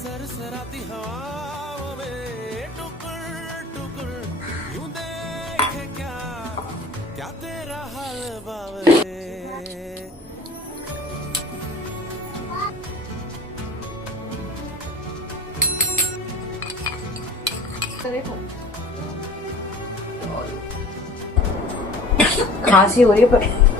सरसराती हवाओं में टुकुर टुकुर यूं देखे क्या क्या तेरा हाल बावरे देखो खांसी हो रही है पर